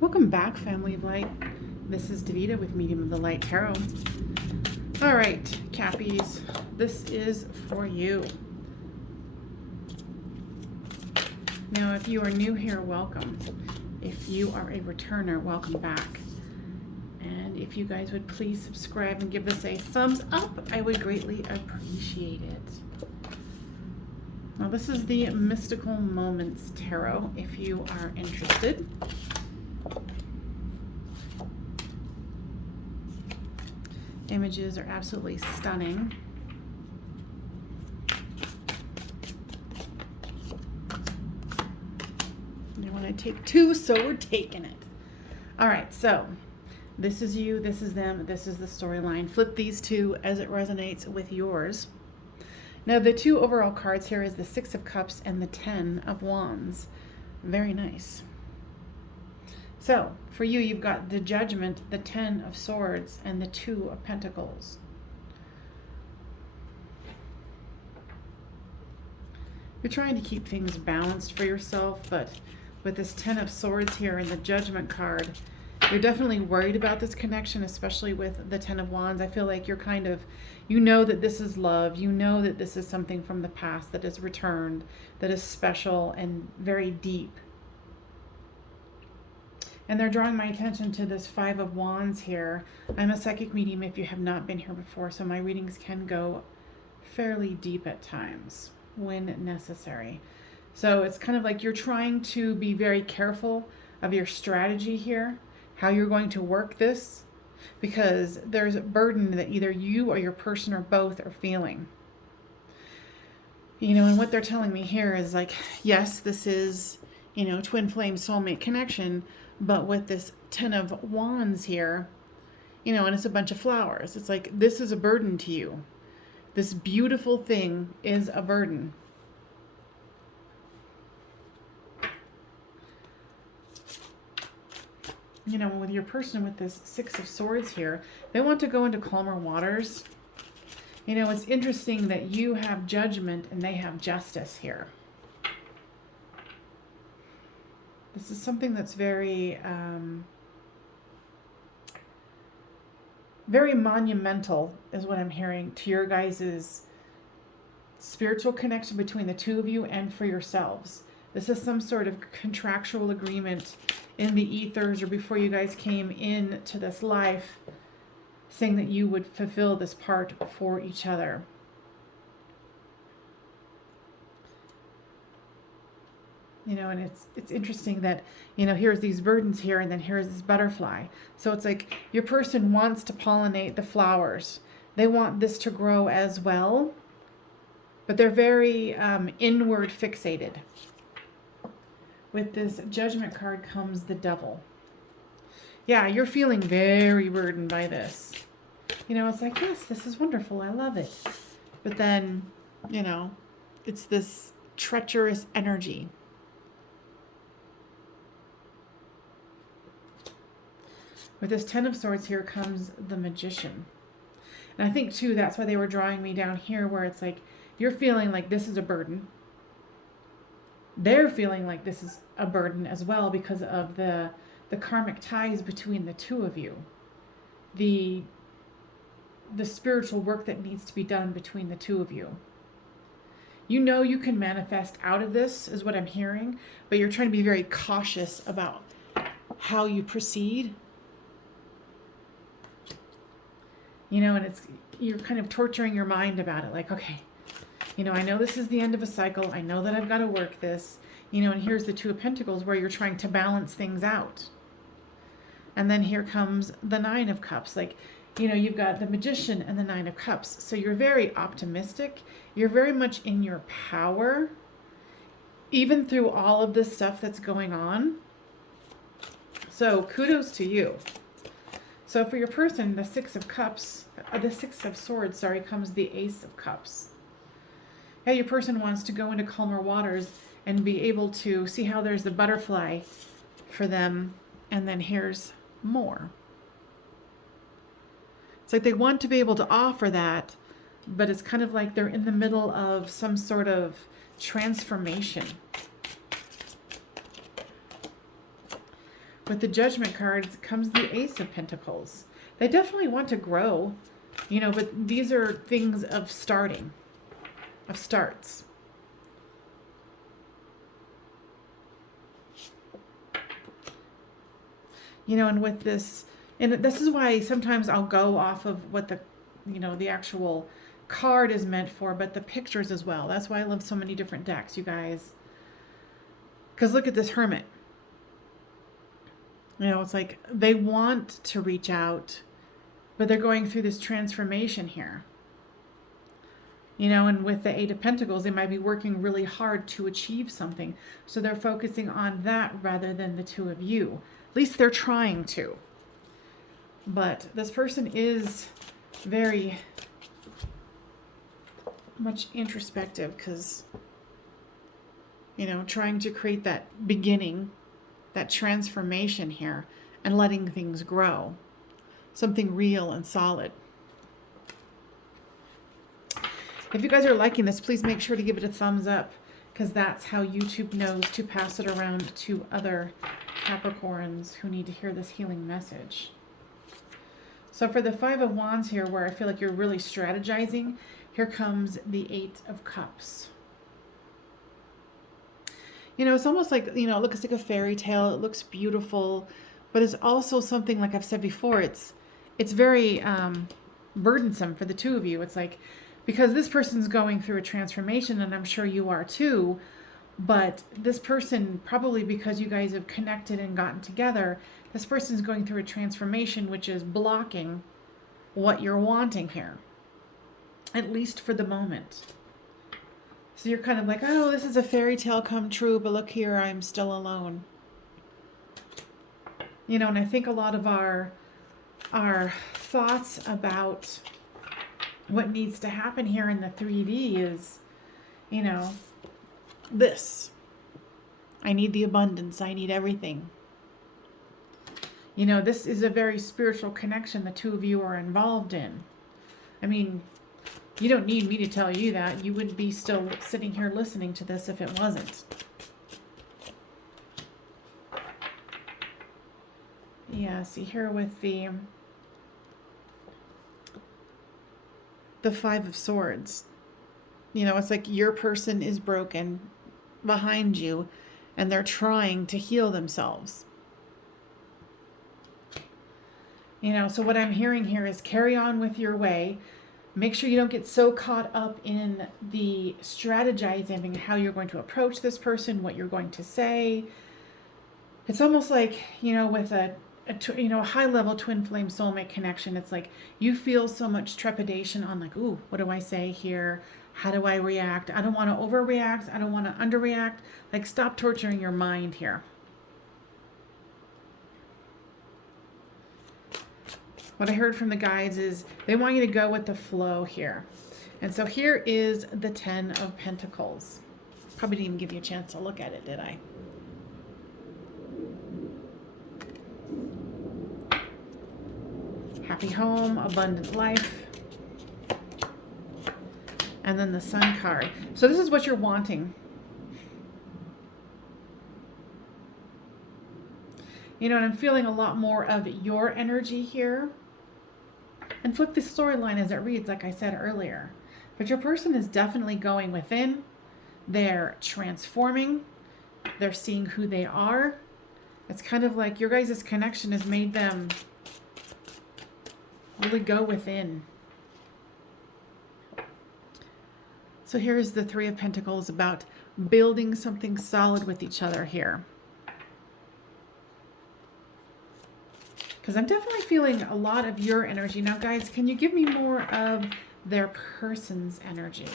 Welcome back, family of light. This is Davida with Medium of the Light Tarot. All right, Cappies, this is for you. Now, if you are new here, welcome. If you are a returner, welcome back. And if you guys would please subscribe and give this a thumbs up, I would greatly appreciate it. Now, this is the Mystical Moments Tarot, if you are interested. Images are absolutely stunning. I want to take two, so we're taking it. All right, so this is you, this is them, this is the storyline. Flip these two as it resonates with yours. Now, the two overall cards here is the Six of Cups and the Ten of Wands. Very nice. So, for you, you've got the Judgment, the Ten of Swords, and the Two of Pentacles. You're trying to keep things balanced for yourself, but with this Ten of Swords here and the Judgment card, you're definitely worried about this connection, especially with the Ten of Wands. I feel like you're kind of, you know that this is love. You know that this is something from the past that is returned, that is special and very deep. And they're drawing my attention to this Five of Wands here. I'm a psychic medium if you have not been here before, so my readings can go fairly deep at times when necessary. So it's kind of like you're trying to be very careful of your strategy here, how you're going to work this, because there's a burden that either you or your person or both are feeling. You know, and what they're telling me here is like, yes, this is, you know, twin flame soulmate connection, but with this Ten of Wands here, you know, and it's a bunch of flowers. It's like, this is a burden to you. This beautiful thing is a burden. You know, with your person with this Six of Swords here, they want to go into calmer waters. You know, it's interesting that you have Judgment and they have Justice here. This is something that's very, very monumental is what I'm hearing to your guys' spiritual connection between the two of you and for yourselves. This is some sort of contractual agreement in the ethers or before you guys came into this life, saying that you would fulfill this part for each other. You know, and it's interesting that, you know, here's these burdens here and then here's this butterfly. So it's like your person wants to pollinate the flowers. They want this to grow as well, but they're very inward fixated. With this Judgment card comes the Devil. Yeah, you're feeling very burdened by this. You know, it's like, yes, this is wonderful. I love it. But then, you know, it's this treacherous energy. With this Ten of Swords here comes the Magician. And I think, too, that's why they were drawing me down here, where it's like, you're feeling like this is a burden. They're feeling like this is a burden as well because of the karmic ties between the two of you. The spiritual work that needs to be done between the two of you. You know you can manifest out of this, is what I'm hearing, but you're trying to be very cautious about how you proceed. You know, and you're kind of torturing your mind about it. Like, okay, you know, I know this is the end of a cycle. I know that I've got to work this. You know, and here's the Two of Pentacles where you're trying to balance things out. And then here comes the Nine of Cups. Like, you know, you've got the Magician and the Nine of Cups. So you're very optimistic. You're very much in your power, even through all of this stuff that's going on. So kudos to you. So for your person, the Six of Cups, the Six of Swords, sorry, comes the Ace of Cups. Yeah, your person wants to go into calmer waters and be able to see how there's the butterfly for them, and then here's more. It's like they want to be able to offer that, but it's kind of like they're in the middle of some sort of transformation. with the Judgment cards comes the Ace of Pentacles. They definitely want to grow, you know, but these are things of starting, of starts. You know, and with this, and this is why sometimes I'll go off of what the, you know, the actual card is meant for, but the pictures as well. That's why I love so many different decks, you guys. Because look at this Hermit. You know, it's like they want to reach out, but they're going through this transformation here. You know, and with the Eight of Pentacles, they might be working really hard to achieve something. So they're focusing on that rather than the two of you. At least they're trying to. But this person is very much introspective because, you know, trying to create that beginning, that transformation here, and letting things grow. Something real and solid. If you guys are liking this, please make sure to give it a thumbs up, because that's how YouTube knows to pass it around to other Capricorns who need to hear this healing message. So for the Five of Wands here, where I feel like you're really strategizing, here comes the Eight of Cups. You know, it's almost like, you know, it looks like a fairy tale. It looks beautiful, but it's also something, like I've said before, it's very burdensome for the two of you. It's like, because this person's going through a transformation, and I'm sure you are too, but this person, probably because you guys have connected and gotten together, this person's going through a transformation which is blocking what you're wanting here, at least for the moment. So you're kind of like, oh, this is a fairy tale come true, but look here, I'm still alone. You know, and I think a lot of our thoughts about what needs to happen here in the 3D is, you know, this. I need the abundance. I need everything. You know, this is a very spiritual connection the two of you are involved in. I mean, you don't need me to tell you that. You wouldn't be still sitting here listening to this if it wasn't. Yeah, see here with the Five of Swords. You know, it's like your person is broken behind you and they're trying to heal themselves. You know, so what I'm hearing here is carry on with your way. Make sure you don't get so caught up in the strategizing how you're going to approach this person, what you're going to say. It's almost like, you know, with a high-level twin flame soulmate connection, it's like you feel so much trepidation on like, ooh, what do I say here? How do I react? I don't want to overreact. I don't want to underreact. Like, stop torturing your mind here. What I heard from the guides is they want you to go with the flow here. And so here is the Ten of Pentacles. Probably didn't even give you a chance to look at it, did I? Happy home, abundant life. And then the Sun card. So this is what you're wanting. You know, and I'm feeling a lot more of your energy here. And flip the storyline as it reads, like I said earlier. But your person is definitely going within. They're transforming. They're seeing who they are. It's kind of like your guys' connection has made them really go within. So here's the Three of Pentacles about building something solid with each other here. Because I'm definitely feeling a lot of your energy. Now, guys, can you give me more of their person's energy?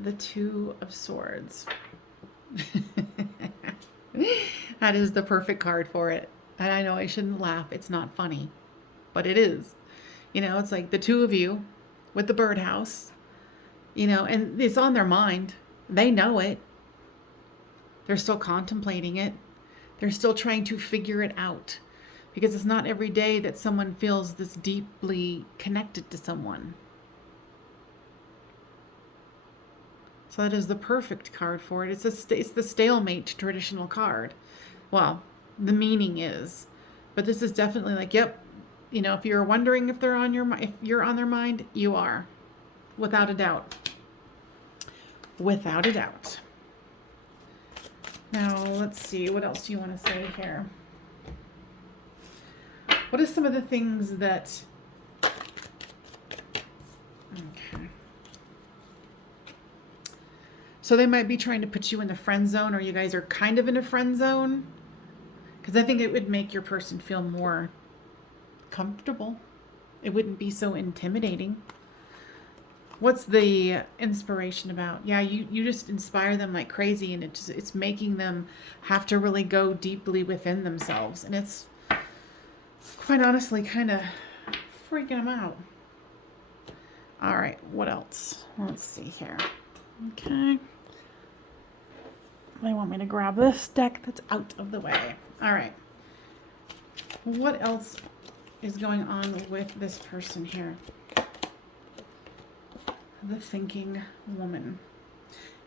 The Two of Swords. That is the perfect card for it. And I know I shouldn't laugh. It's not funny. But it is. You know, it's like the two of you with the birdhouse. You know, and it's on their mind. They know it. They're still contemplating it. They're still trying to figure it out. Because it's not every day that someone feels this deeply connected to someone. So that is the perfect card for it. It's the stalemate traditional card. Well, the meaning is, but this is definitely like, yep, you know, if you're wondering if if you're on their mind, you are, without a doubt. Without a doubt. Now, let's see, what else do you want to say here? What are some of the things that, okay. So they might be trying to put you in the friend zone, or you guys are kind of in a friend zone, because I think it would make your person feel more comfortable. It wouldn't be so intimidating. What's the inspiration about? Yeah, you just inspire them like crazy, and it's making them have to really go deeply within themselves, and it's quite honestly kind of freaking them out. All right, what else? Let's see here. Okay. They want me to grab this deck that's out of the way. All right. What else is going on with this person here? The thinking woman.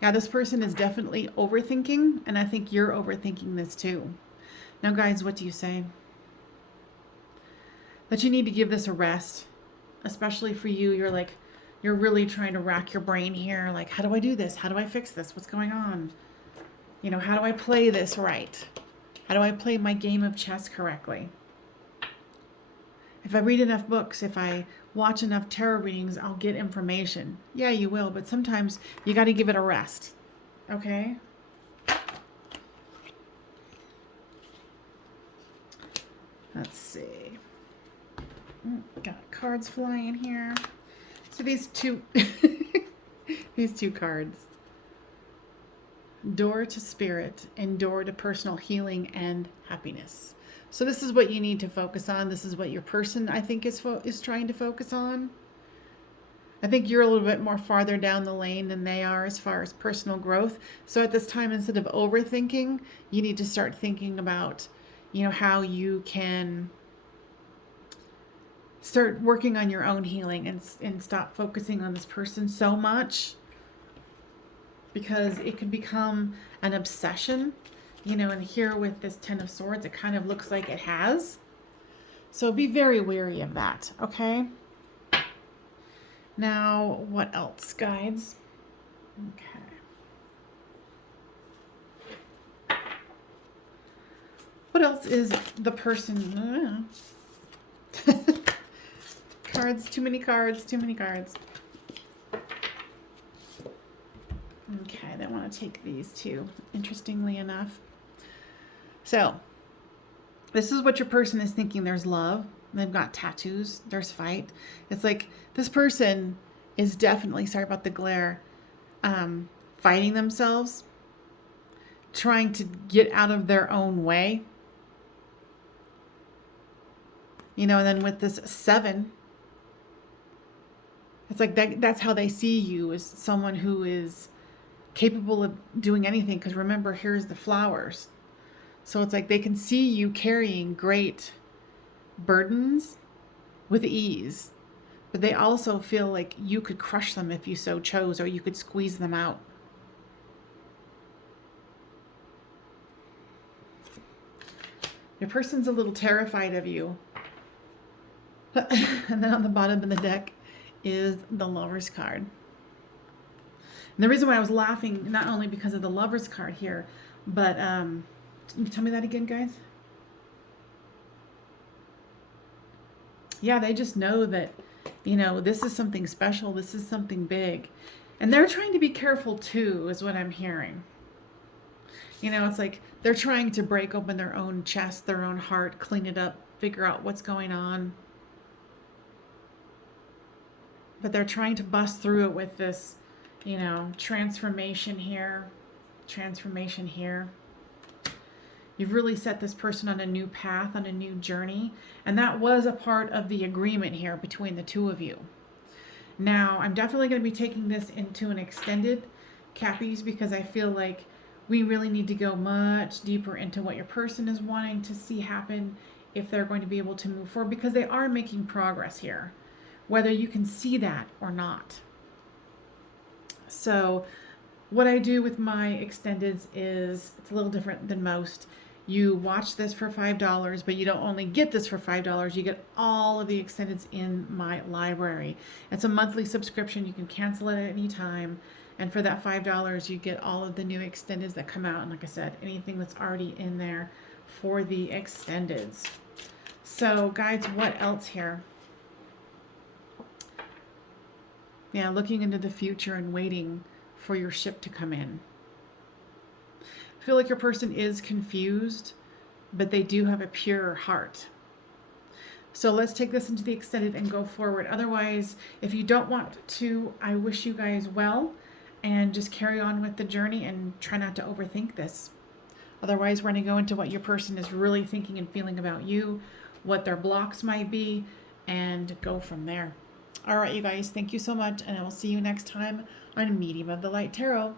Yeah, this person is definitely overthinking, and I think you're overthinking this too. Now, guys, what do you say? That you need to give this a rest, especially for you. You're really trying to rack your brain here. Like, how do I do this? How do I fix this? What's going on? You know, how do I play this right? How do I play my game of chess correctly? If I read enough books, if I watch enough tarot readings, I'll get information. Yeah, you will, but sometimes you got to give it a rest. Okay? Let's see. Got cards flying here. So these two cards. Door to spirit and door to personal healing and happiness. So this is what you need to focus on. This is what your person, I think, is trying to focus on. I think you're a little bit more farther down the lane than they are as far as personal growth. So at this time, instead of overthinking, you need to start thinking about, you know, how you can start working on your own healing and stop focusing on this person so much, because it can become an obsession, you know, and here with this Ten of Swords, it kind of looks like it has. So be very wary of that, okay? Now, what else, guides? Okay. What else is the person? Cards, too many cards, too many cards. Okay, they want to take these two, interestingly enough. So, this is what your person is thinking. There's love. They've got tattoos. There's fight. It's like this person is definitely, sorry about the glare, fighting themselves, trying to get out of their own way. You know, and then with this 7, it's like that's how they see you, as someone who is capable of doing anything. Because remember, here's the flowers. So it's like they can see you carrying great burdens with ease, but they also feel like you could crush them if you so chose, or you could squeeze them out. Your person's a little terrified of you. And then on the bottom of the deck is the Lover's card. And the reason why I was laughing, not only because of the Lover's card here, but tell me that again, guys. Yeah, they just know that, you know, this is something special. This is something big. And they're trying to be careful too, is what I'm hearing. You know, it's like they're trying to break open their own chest, their own heart, clean it up, figure out what's going on. But they're trying to bust through it with this, you know, transformation here, transformation here. You've really set this person on a new path, on a new journey. And that was a part of the agreement here between the two of you. Now, I'm definitely going to be taking this into an extended Cappies, because I feel like we really need to go much deeper into what your person is wanting to see happen, if they're going to be able to move forward, because they are making progress here, whether you can see that or not. So What I do with my extendeds is it's a little different than most. You watch this for $5, but you don't only get this for $5, you get all of the extendeds in my library. It's a monthly subscription. You can cancel it at any time. And for that $5, you get all of the new extendeds that come out. And like I said, anything that's already in there for the extendeds. So guides, what else here? Yeah, looking into the future and waiting for your ship to come in. I feel like your person is confused, but they do have a pure heart. So let's take this into the extended and go forward. Otherwise, if you don't want to, I wish you guys well and just carry on with the journey and try not to overthink this. Otherwise, we're going to go into what your person is really thinking and feeling about you, what their blocks might be, and go from there. All right, you guys, thank you so much, and I will see you next time on Medium of the Light Tarot.